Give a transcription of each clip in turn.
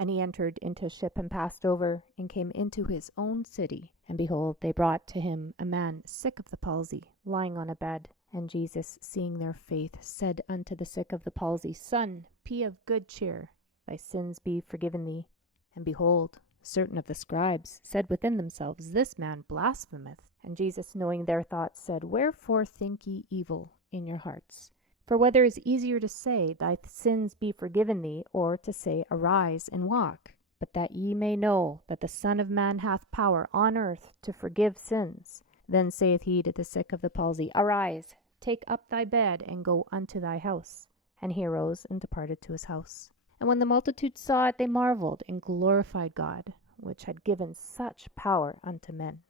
And he entered into a ship and passed over, and came into his own city. And behold, they brought to him a man sick of the palsy, lying on a bed. And Jesus, seeing their faith, said unto the sick of the palsy, Son, be of good cheer, thy sins be forgiven thee. And behold, certain of the scribes said within themselves, This man blasphemeth. And Jesus, knowing their thoughts, said, Wherefore think ye evil in your hearts? For whether is easier to say, Thy sins be forgiven thee, or to say, Arise and walk? But that ye may know that the Son of Man hath power on earth to forgive sins. Then saith he to the sick of the palsy, Arise, take up thy bed, and go unto thy house. And he arose and departed to his house. And when the multitude saw it, they marveled, and glorified God, which had given such power unto men.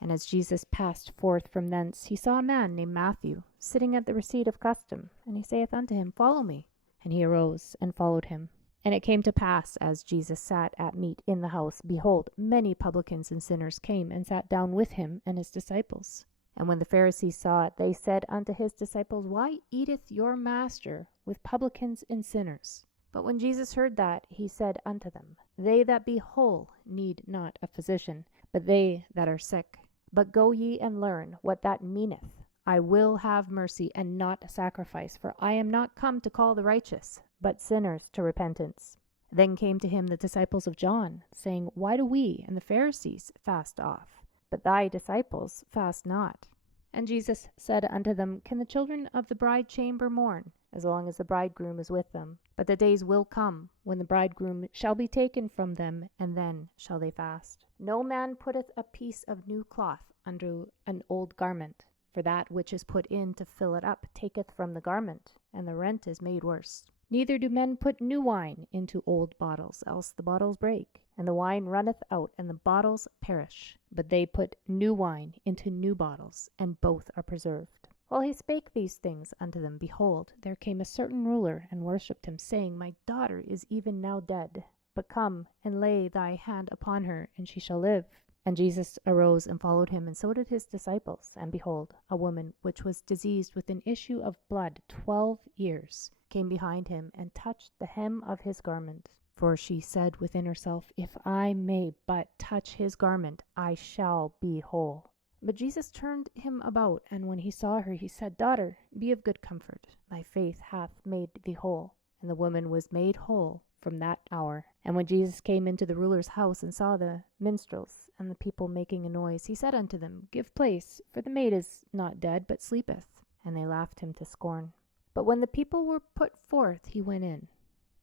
And as Jesus passed forth from thence, he saw a man named Matthew, sitting at the receipt of custom. And he saith unto him, Follow me. And he arose and followed him. And it came to pass, as Jesus sat at meat in the house, behold, many publicans and sinners came and sat down with him and his disciples. And when the Pharisees saw it, they said unto his disciples, Why eateth your master with publicans and sinners? But when Jesus heard that, he said unto them, They that be whole need not a physician, but they that are sick. But go ye and learn what that meaneth. I will have mercy and not sacrifice, for I am not come to call the righteous, but sinners to repentance. Then came to him the disciples of John, saying, Why do we and the Pharisees fast oft, but thy disciples fast not? And Jesus said unto them, Can the children of the bride chamber mourn, as long as the bridegroom is with them? But the days will come, when the bridegroom shall be taken from them, and then shall they fast. No man putteth a piece of new cloth under an old garment, for that which is put in to fill it up taketh from the garment, and the rent is made worse. Neither do men put new wine into old bottles, else the bottles break, and the wine runneth out, and the bottles perish. But they put new wine into new bottles, and both are preserved. While he spake these things unto them, behold, there came a certain ruler, and worshipped him, saying, My daughter is even now dead, but come and lay thy hand upon her, and she shall live. And Jesus arose and followed him, and so did his disciples. And behold, a woman which was diseased with an issue of blood 12 years came behind him, and touched the hem of his garment. For she said within herself, If I may but touch his garment, I shall be whole. But Jesus turned him about, and when he saw her, he said, Daughter, be of good comfort, thy faith hath made thee whole. And the woman was made whole from that hour. And when Jesus came into the ruler's house, and saw the minstrels and the people making a noise, he said unto them, Give place, for the maid is not dead, but sleepeth. And they laughed him to scorn. But when the people were put forth, he went in,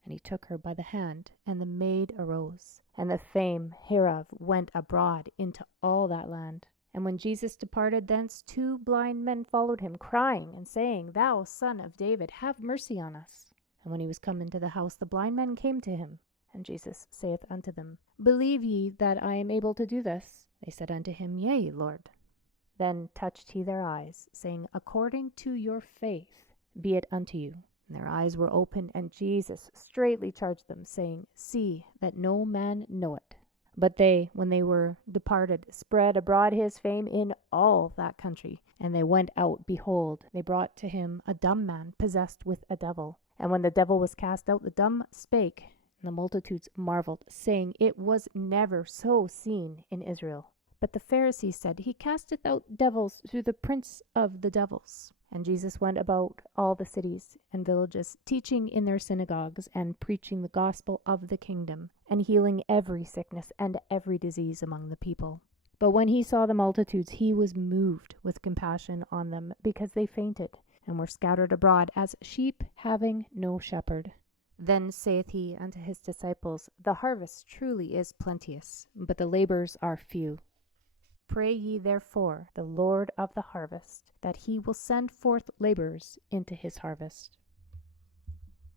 and he took her by the hand, and the maid arose. And the fame hereof went abroad into all that land. And when Jesus departed thence, 2 blind men followed him, crying and saying, Thou Son of David, have mercy on us. And when he was come into the house, the blind men came to him. And Jesus saith unto them, Believe ye that I am able to do this? They said unto him, Yea, Lord. Then touched he their eyes, saying, According to your faith be it unto you. And their eyes were opened, and Jesus straitly charged them, saying, See that no man know it. But they, when they were departed, spread abroad his fame in all that country. And they went out, behold, they brought to him a dumb man possessed with a devil. And when the devil was cast out, the dumb spake, and the multitudes marveled, saying, It was never so seen in Israel. But the Pharisees said, He casteth out devils through the prince of the devils. And Jesus went about all the cities and villages, teaching in their synagogues, and preaching the gospel of the kingdom, and healing every sickness and every disease among the people. But when he saw the multitudes, he was moved with compassion on them, because they fainted, and were scattered abroad as sheep having no shepherd. Then saith he unto his disciples, The harvest truly is plenteous, but the laborers are few. Pray ye therefore the Lord of the harvest, that he will send forth laborers into his harvest.